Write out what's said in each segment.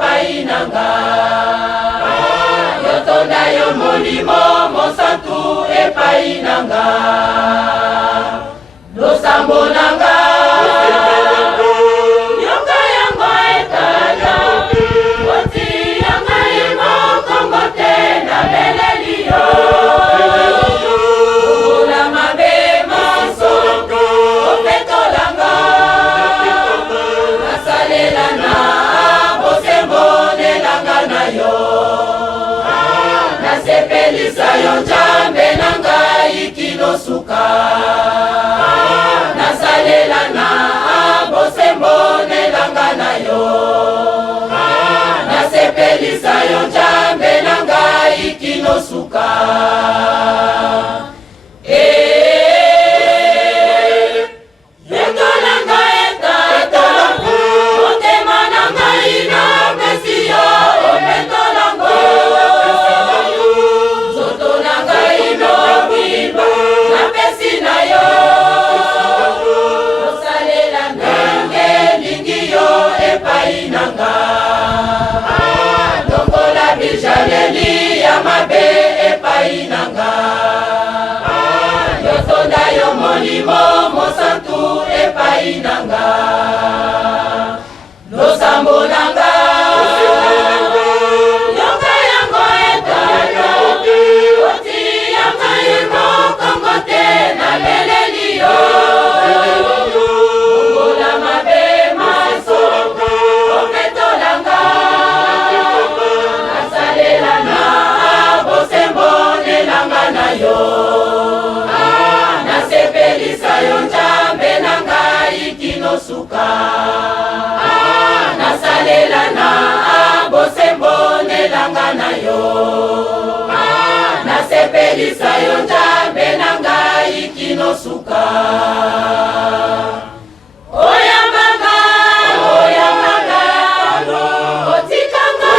epai nanga. Yotonda yo molimo mosantu epai nanga. Losambo nanga yoka yango etala. Oti yanga imo kongo te na beleli yo. Ula mabe maso opetolanga. Nasalela na bosembo nelanga na yo. Nasepelisa yo njambe nanga ikinosuka. Nasalela na bosembo nelanga na yo. Nasepelisa yo njambe nanga ikinosuka. Yetolanga etata motema nanga ina pesi yo opetolango. Zoto nanga ino bimba na pesi na yo. Osalela ndenge lingi yo epai nanga. Lokola bijaleli ya mabe epai nanga. Yotonda yo molimo mosantu epai nanga. Losambo nanga yoka yango etala. Oti yanga imo kongo te na beleli yo. Ongola mabe maso opetolanga. Nasalela na bosembo nelanga na yo. Nasepelisa yo njambe nanga ikinosuka. Nasalela na bosembo nelanga na yo. Nasepelisa yo njambe nanga ikinosuka. Oyambanga oyambanga otikanga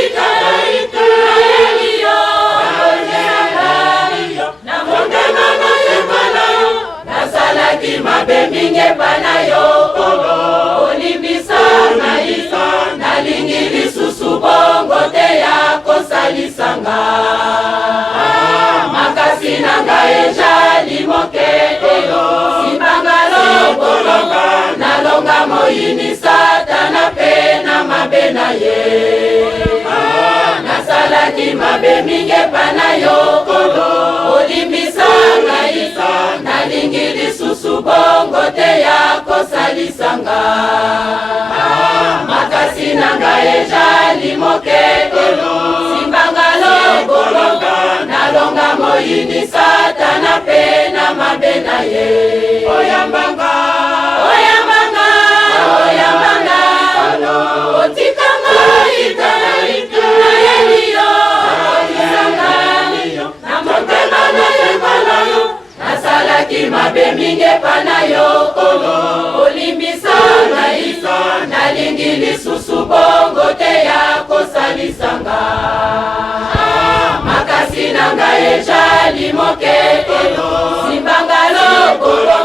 ita eliyo. Na motema na yebala yo. Nasalaki mabe mingi pana yo. Olimbisa na isa nalingi lisusu bongo te ya kosalisanga. Makasi nanga ejali moke simbanga lokolo. Nalonga moyini satana pe na mabe na ye. Nasalaki mabe mingi pana yo. Olimbisa na isa nalingi lisusu bongo te ya kosalisanga. Makasi nanga ejali moke simbanga lokolo. Nalonga moyini satana pe na mabe na ye. Oyambanga oyambanga oyambanga otikanga ita na eliyo. Otisanga na motema na yebala yo. Nasalaki mabe mingi pana yo. Olimbisa na isa nalingi lisusu bongo te ya kosalisanga. Makasi nanga ejali moke simbanga lokolo.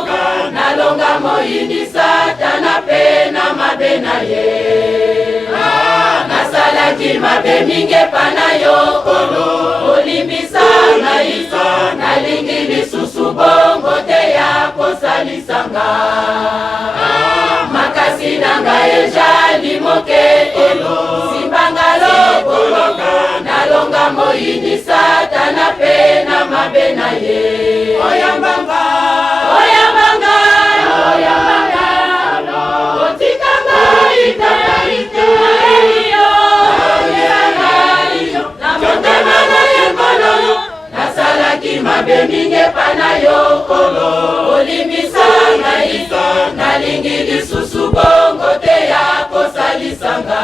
Nalonga moyini satana pe na mabe na ye. Nasalaki mabe mingi pana yo. Olimbisa na isa nalingi lisusu bongo te ya kosalisanga. Makasi nanga ejali moke simbanga lokolo. Nalonga moyini satana pe na mabe na ye. Oyambanga oyambanga oyambanga otikanga ita na eliyo. Na motema na yebala yo. Nasalaki mabe mingi pana yo. Olimbisa na isa nalingi lisusu bongo te ya kosalisanga.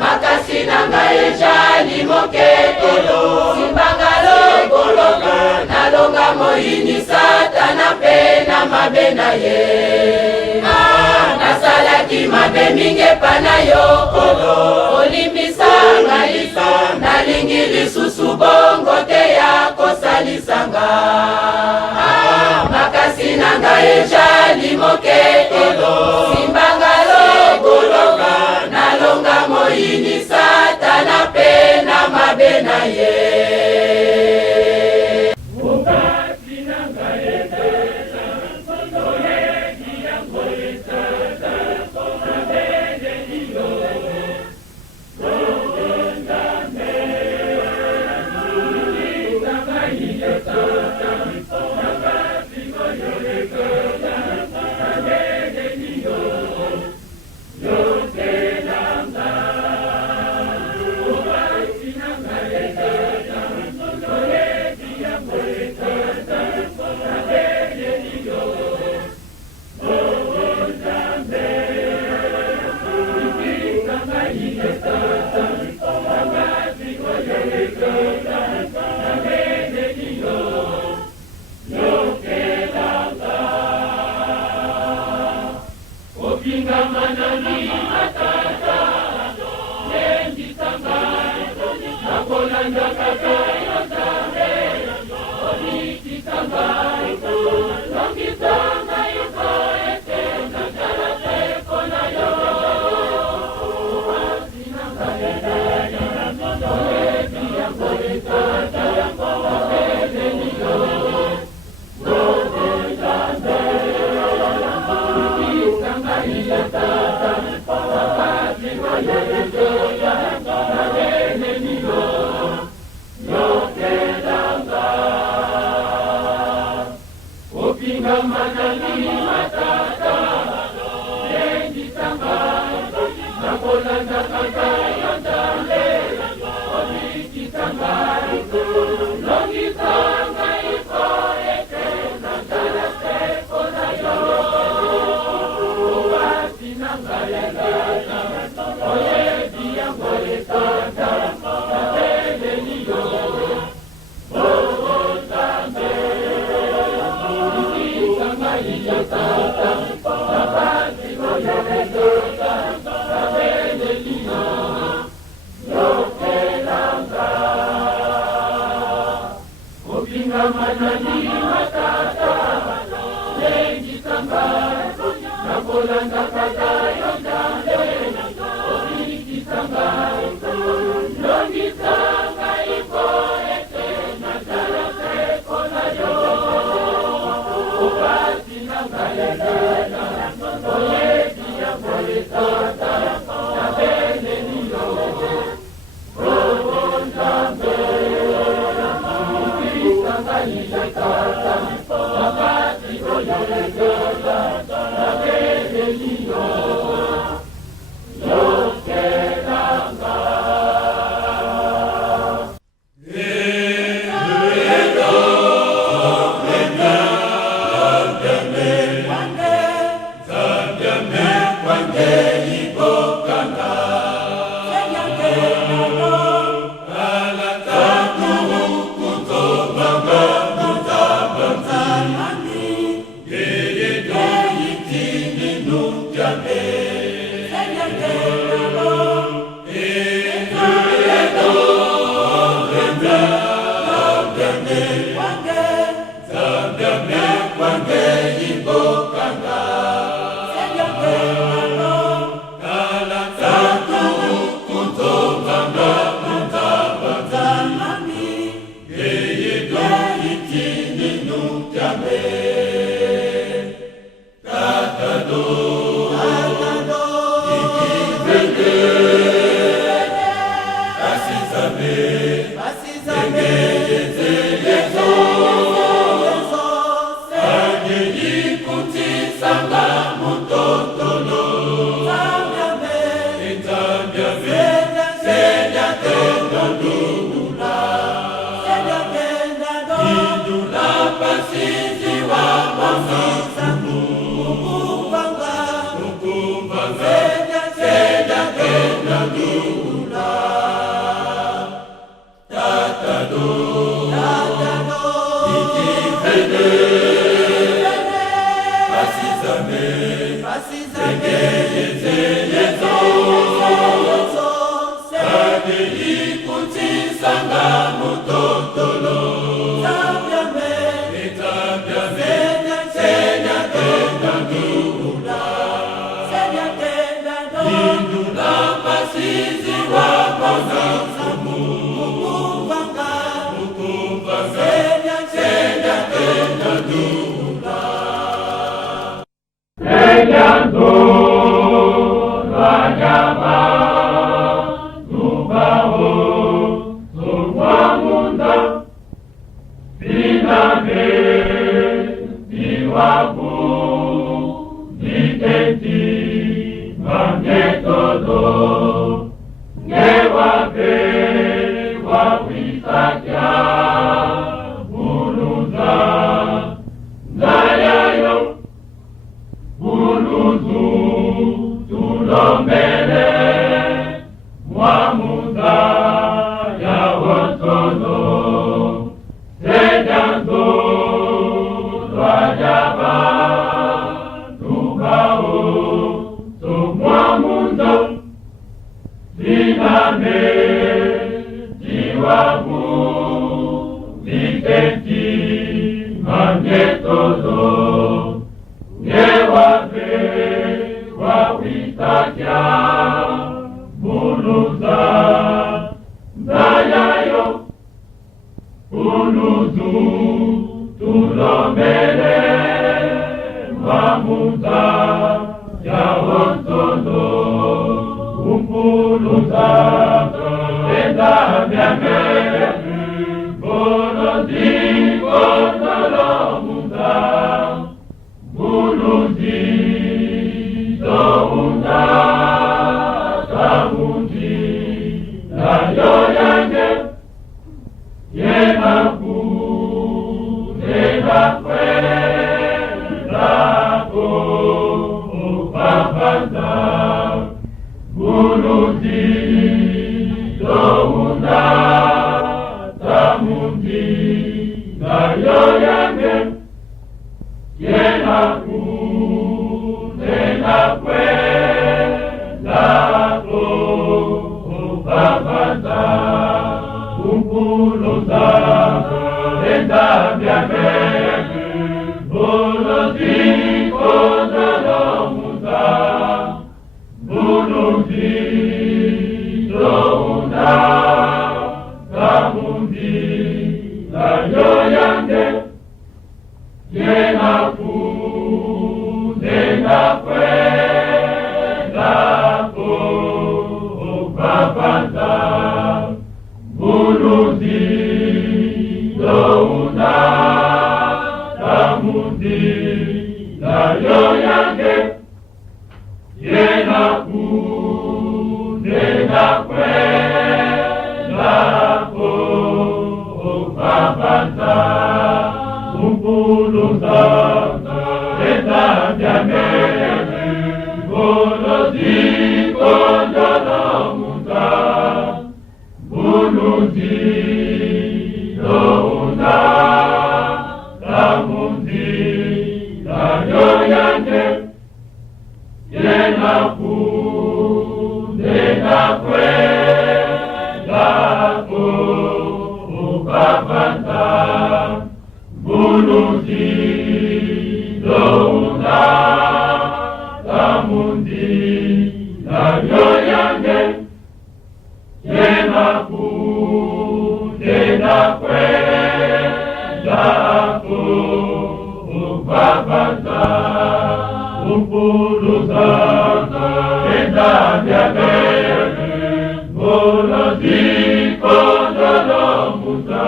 Makasi nanga ejali moke simbanga lokolo. Nalonga moyini satana pe na mabe na ye. Nasalaki mabe mingi pana yo. Olimbisa na isa nalingi lisusu bongo te ya kosalisanga. Makasi nanga ejali moke simbanga lokolo. Nalonga ya buluza ndayayo uluzu tulomele mamuza ya ontondo umpuluza enda byamele bolozi kondolomuza buluzi dounda kamundi nayo yange yenaku nenakwe nako upapanza buluzi dounda kamundi nayo yange yenaku nenakwe nako upapanza umpuluza enda byamege buluzi kondolomuza buluzi dounda kamundi nayo yange yenaku nenakwe nako upapanza buluzi dounda kamundi nayo yange yenaku nenakwe nako upapanza umpuluza enda byamege buluzi kondolomuza buluzi dounda kamundi nayo yange yenaku nenakwe nako upapanza buluzi dounda kamundi nayo yange yenaku nenakwe nako upapanza umpuluza enda byamege buluzi kondolomuza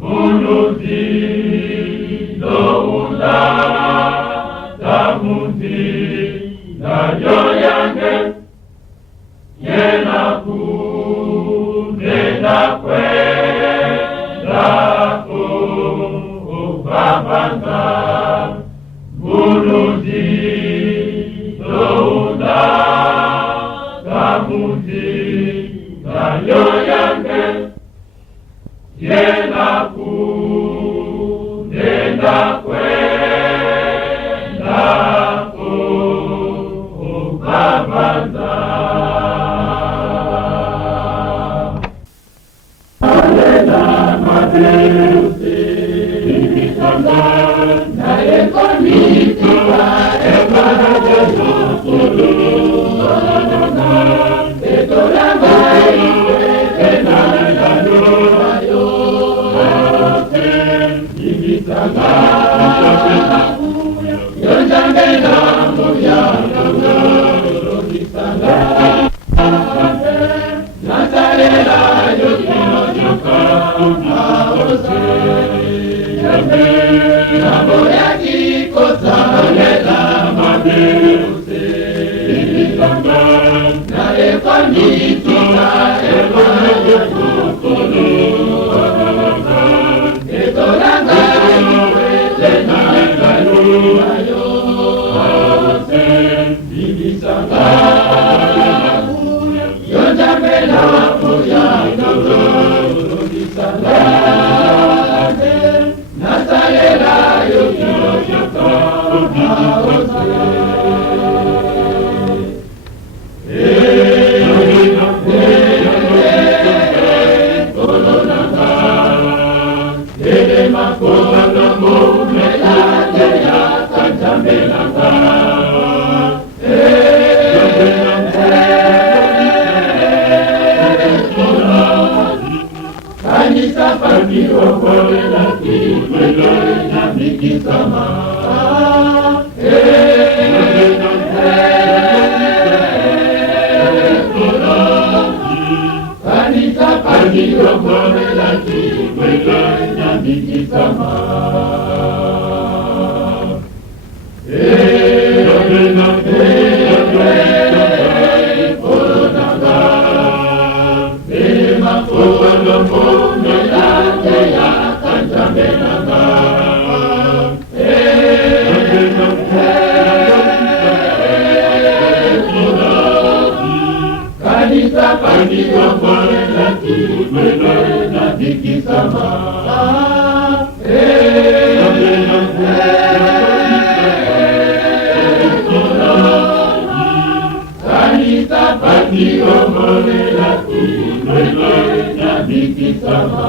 buluzi dounda kamundi nayo yange yenaku nenakwe nako upapanza buluzi dounda kamundi nayo yange yenaku nenakwe nako upapanza alela madeusi ikitanga naye konitiwa ebana jesukulu solonona etolangaiwe enalalayo ate ikitanga yonjangena muyanogo ikitanga nasalela yokinonyoka aose nabo yakikosalela mabeuse ikitanga naekwanitila ebayekukulu etolangaiwe lenalalayo ase ikitanga yonjambela muyanogo ikitanga nasalela yokinonyoka aose Makono, 没来的呀，看见没来的。Kimwele na vikisama kanisa pati omole la kimwele na vikisama.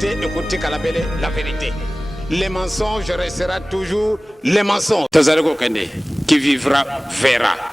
vérité, écoutez Kalabele, la vérité. Les mensonges restera toujours les mensonges. Tazareko Kende, qui vivra verra.